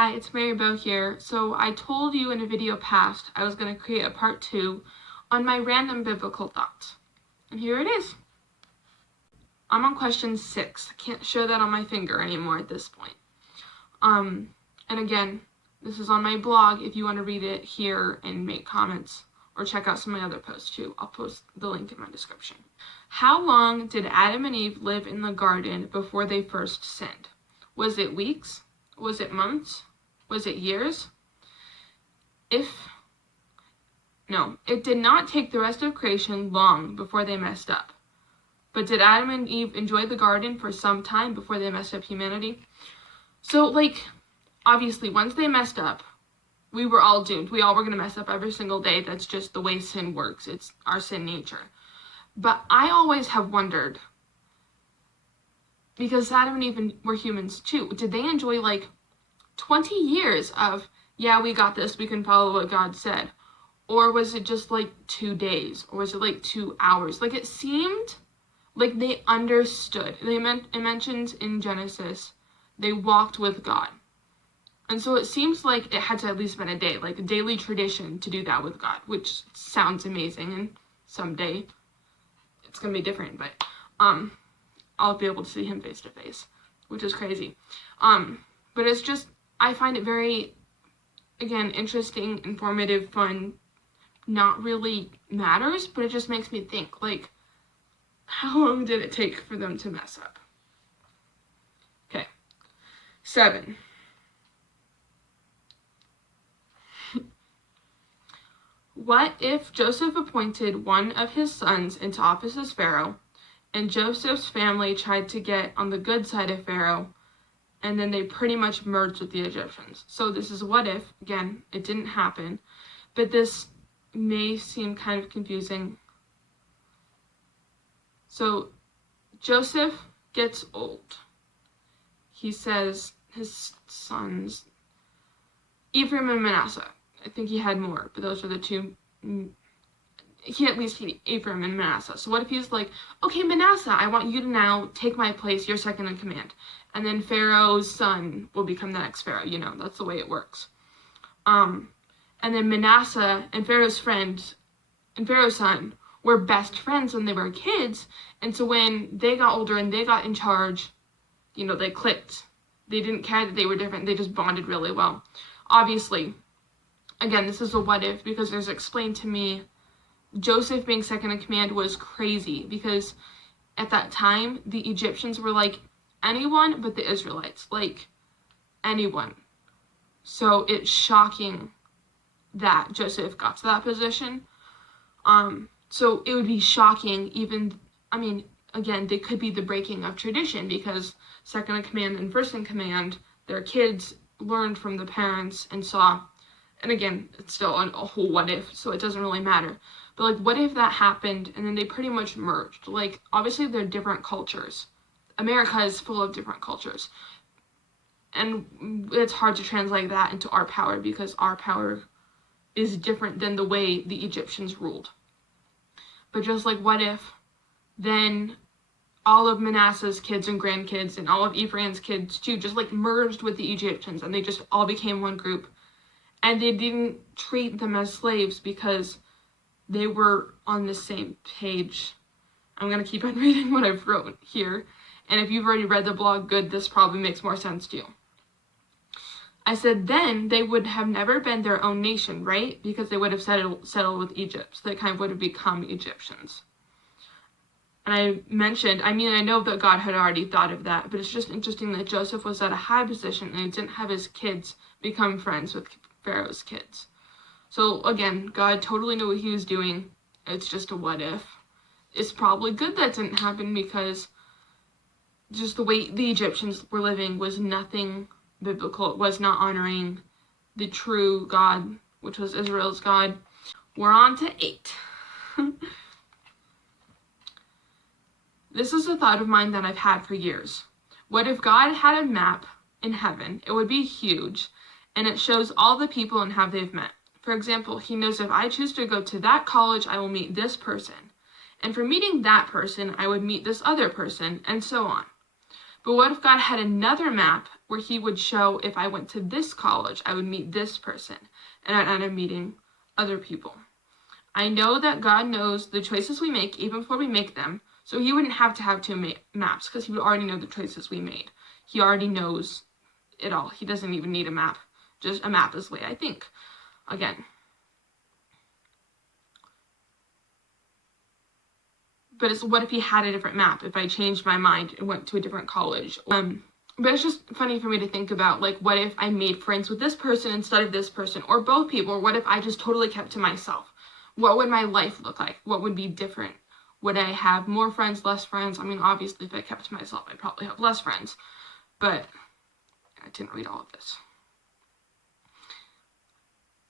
Hi, it's Beau here. So I told you in a video past I was going to create a part 2 on my random biblical thoughts. And here it is. I'm on question 6. I can't show that on my finger anymore at this point. And again, this is on my blog if you want to read it here and make comments or check out some of my other posts too. I'll post the link in my description. How long did Adam and Eve live in the garden before they first sinned? Was it weeks? Was it months? Was it years? No, it did not take the rest of creation long before they messed up. But did Adam and Eve enjoy the garden for some time before they messed up humanity? So, obviously, once they messed up, we were all doomed. We all were going to mess up every single day. That's just the way sin works. It's our sin nature. But I always have wondered, because Adam and Eve were humans too, did they enjoy 20 years of, yeah, we got this, we can follow what God said? Or was it just 2 days? Or was it 2 hours? It seemed like they understood. It mentions in Genesis, they walked with God. And so it seems like it had to at least been a day, a daily tradition to do that with God, which sounds amazing. And someday it's going to be different, but I'll be able to see him face to face, which is crazy. But it's just, I find it very, again, interesting, informative, fun, not really matters, but it just makes me think, how long did it take for them to mess up? Okay. 7. What if Joseph appointed one of his sons into office as Pharaoh, and Joseph's family tried to get on the good side of Pharaoh, and then they pretty much merged with the Egyptians? So this is what if. Again, it didn't happen, but this may seem kind of confusing. So Joseph gets old. He says his sons, Ephraim and Manasseh. I think he had more, but those are the two. He at least had Ephraim and Manasseh. So what if he's like, okay, Manasseh, I want you to now take my place, you're second in command. And then Pharaoh's son will become the next Pharaoh. That's the way it works. And then Manasseh and Pharaoh's friend and Pharaoh's son were best friends when they were kids. And so when they got older and they got in charge, they clicked. They didn't care that they were different. They just bonded really well. Obviously, again, this is a what if, because there's explained to me Joseph being second in command was crazy, because at that time, the Egyptians were anyone but the Israelites, anyone. So it's shocking that Joseph got to that position. So it would be shocking again, they could be the breaking of tradition, because second in command and first in command, their kids learned from the parents and saw. And again, it's still a whole what if, so it doesn't really matter. But what if that happened and then they pretty much merged? Obviously they're different cultures. America is full of different cultures. And it's hard to translate that into our power, because our power is different than the way the Egyptians ruled. But just what if then all of Manasseh's kids and grandkids and all of Ephraim's kids too just merged with the Egyptians, and they just all became one group. And they didn't treat them as slaves because they were on the same page. I'm going to keep on reading what I've wrote here. And if you've already read the blog, good, this probably makes more sense to you. I said, then they would have never been their own nation, right? Because they would have settled with Egypt. So they kind of would have become Egyptians. And I mentioned, I know that God had already thought of that, but it's just interesting that Joseph was at a high position and he didn't have his kids become friends with Pharaoh's kids. So again, God totally knew what he was doing. It's just a what if. It's probably good that didn't happen, because just the way the Egyptians were living was nothing biblical. It was not honoring the true God, which was Israel's God. We're on to 8. This is a thought of mine that I've had for years. What if God had a map in heaven? It would be huge, and it shows all the people and how they've met. For example, he knows if I choose to go to that college, I will meet this person. And for meeting that person, I would meet this other person, and so on. But what if God had another map where he would show if I went to this college, I would meet this person, and I'd end up meeting other people. I know that God knows the choices we make even before we make them, so he wouldn't have to have two maps because he would already know the choices we made. He already knows it all. He doesn't even need a map. Just a map is the way I think. Again. But it's what if he had a different map, if I changed my mind and went to a different college? But it's just funny for me to think about, like, what if I made friends with this person instead of this person, or both people, or what if I just totally kept to myself? What would my life look like? What would be different? Would I have more friends, less friends? I mean, obviously, if I kept to myself, I'd probably have less friends. But I didn't read all of this.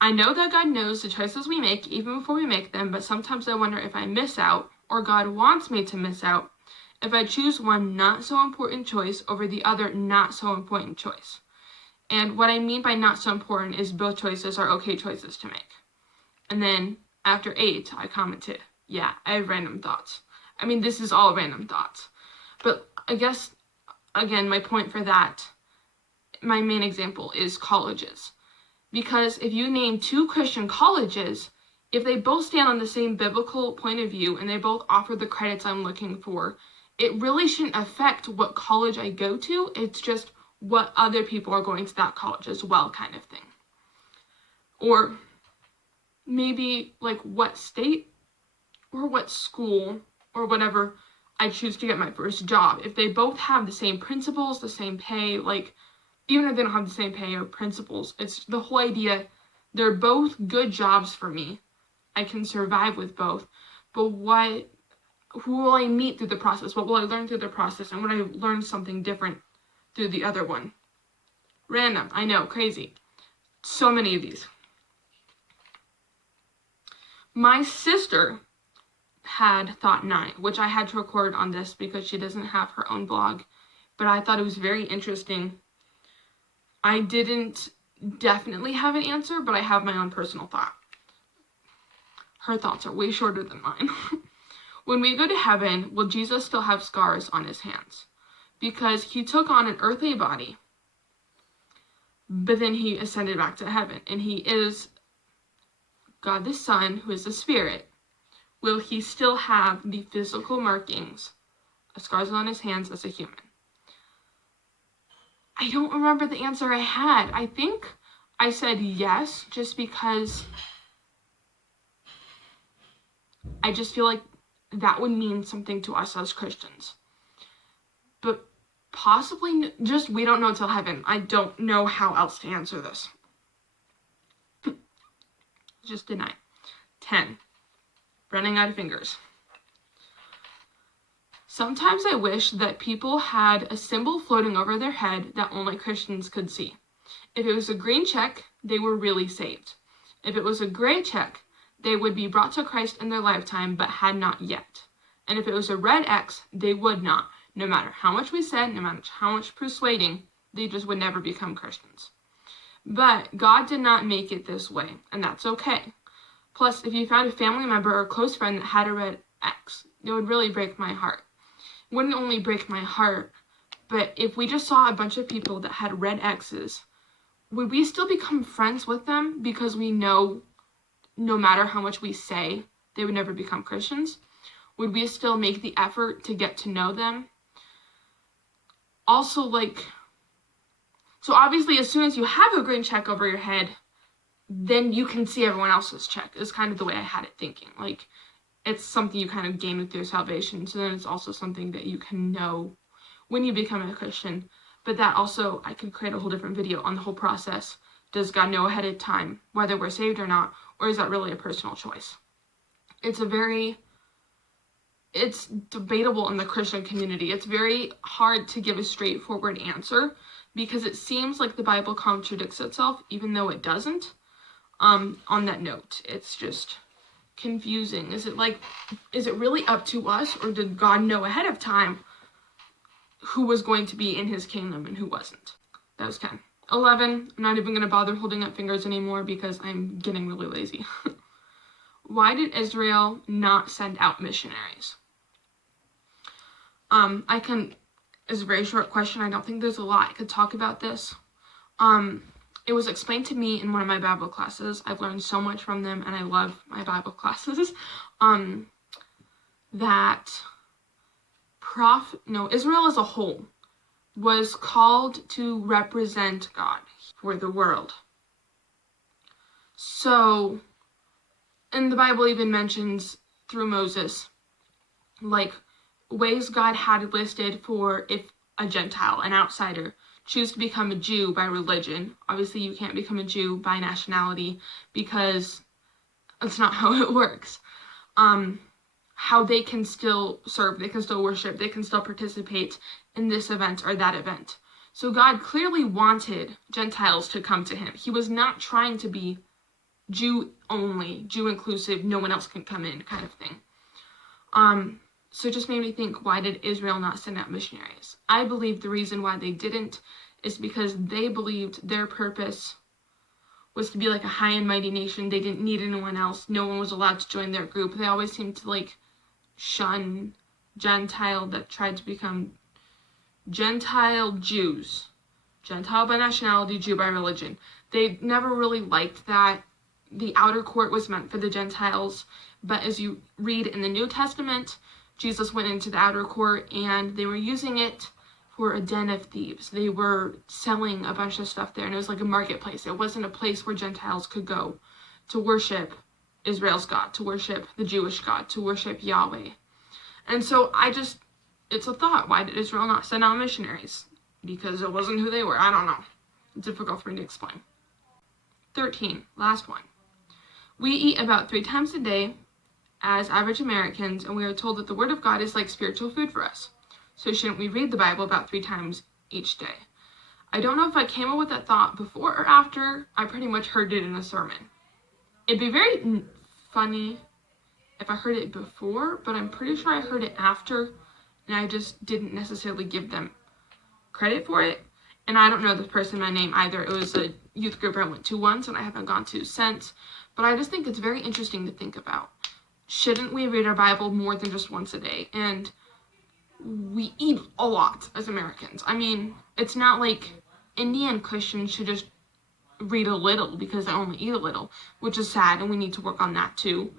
I know that God knows the choices we make even before we make them, but sometimes I wonder if I miss out, or God wants me to miss out, if I choose one not so important choice over the other not so important choice. And what I mean by not so important is both choices are okay choices to make. And then after 8, I commented, yeah, I have random thoughts. I mean, this is all random thoughts. But I guess, again, my point for that, my main example is colleges. Because if you name 2 Christian colleges, if they both stand on the same biblical point of view and they both offer the credits I'm looking for, it really shouldn't affect what college I go to. It's just what other people are going to that college as well, kind of thing. Or maybe like what state or what school or whatever I choose to get my first job. If they both have the same principles, the same pay, like even if they don't have the same pay or principles, it's the whole idea. They're both good jobs for me. I can survive with both. But who will I meet through the process? What will I learn through the process? And would I learn something different through the other one? Random, I know, crazy. So many of these. My sister had thought 9, which I had to record on this because she doesn't have her own blog. But I thought it was very interesting. I didn't definitely have an answer, but I have my own personal thought. Her thoughts are way shorter than mine. When we go to heaven, will Jesus still have scars on his hands? Because he took on an earthly body, but then he ascended back to heaven, and he is God the Son, who is the Spirit. Will he still have the physical markings of scars on his hands as a human? I don't remember the answer I had. I think I said yes, just because I just feel like that would mean something to us as Christians. But possibly just we don't know till heaven. I don't know how else to answer this. Just deny. 10. Running out of fingers. Sometimes I wish that people had a symbol floating over their head that only Christians could see. If it was a green check, they were really saved. If it was a gray check, they would be brought to Christ in their lifetime, but had not yet. And if it was a red X, they would not. No matter how much we said, no matter how much persuading, they just would never become Christians. But God did not make it this way, and that's okay. Plus, if you found a family member or close friend that had a red X, it would really break my heart. It wouldn't only break my heart, but if we just saw a bunch of people that had red X's, would we still become friends with them because we know no matter how much we say, they would never become Christians? Would we still make the effort to get to know them? Also, so obviously as soon as you have a green check over your head, then you can see everyone else's check, is kind of the way I had it thinking. It's something you kind of gain with your salvation, so then it's also something that you can know when you become a Christian. But that also, I could create a whole different video on the whole process. Does God know ahead of time whether we're saved or not, or is that really a personal choice? It's debatable in the Christian community. It's very hard to give a straightforward answer because it seems like the Bible contradicts itself, even though it doesn't. On that note, it's just confusing. Is it really up to us, or did God know ahead of time who was going to be in his kingdom and who wasn't? That was 10. 11, I'm not even going to bother holding up fingers anymore because I'm getting really lazy. Why did Israel not send out missionaries? is a very short question. I don't think there's a lot I could talk about this. It was explained to me in one of my Bible classes. I've learned so much from them, and I love my Bible classes. That Israel as a whole was called to represent God for the world. So, and the Bible even mentions through Moses, like, ways God had listed for if a Gentile, an outsider, choose to become a Jew by religion. Obviously, you can't become a Jew by nationality because that's not how it works. How they can still serve, they can still worship, they can still participate in this event or that event. So God clearly wanted Gentiles to come to him. He was not trying to be Jew only, Jew inclusive, no one else can come in kind of thing. So it just made me think, why did Israel not send out missionaries? I believe the reason why they didn't is because they believed their purpose was to be like a high and mighty nation. They didn't need anyone else. No one was allowed to join their group. They always seemed to like shun Gentile that tried to become Gentile Jews. Gentile by nationality, Jew by religion. They never really liked that. The outer court was meant for the Gentiles, but as you read in the New Testament, Jesus went into the outer court and they were using it for a den of thieves. They were selling a bunch of stuff there, and it was like a marketplace. It wasn't a place where Gentiles could go to worship Israel's God, to worship the Jewish God, to worship Yahweh. And so it's a thought. Why did Israel not send out missionaries? Because it wasn't who they were. I don't know. It's difficult for me to explain. 13, last one. We eat about 3 times a day as average Americans, and we are told that the Word of God is like spiritual food for us. So shouldn't we read the Bible about 3 times each day? I don't know if I came up with that thought before or after. I pretty much heard it in a sermon. It'd be very funny if I heard it before, but I'm pretty sure I heard it after, and I just didn't necessarily give them credit for it. And I don't know this person by name either. It was a youth group I went to once, and I haven't gone to since. But I just think it's very interesting to think about. Shouldn't we read our Bible more than just once a day? And we eat a lot as Americans. I mean, it's not like Indian Christians should just read a little because they only eat a little, which is sad, and we need to work on that too.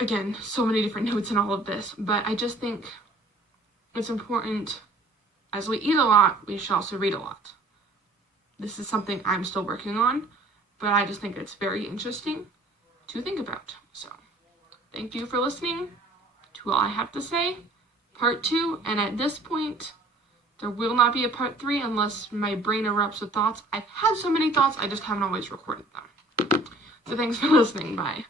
Again, so many different notes in all of this, but I just think it's important, as we eat a lot, we should also read a lot. This is something I'm still working on, but I just think it's very interesting to think about. So, thank you for listening to all I have to say. Part 2, and at this point, there will not be a part 3 unless my brain erupts with thoughts. I've had so many thoughts, I just haven't always recorded them. So thanks for listening. Bye.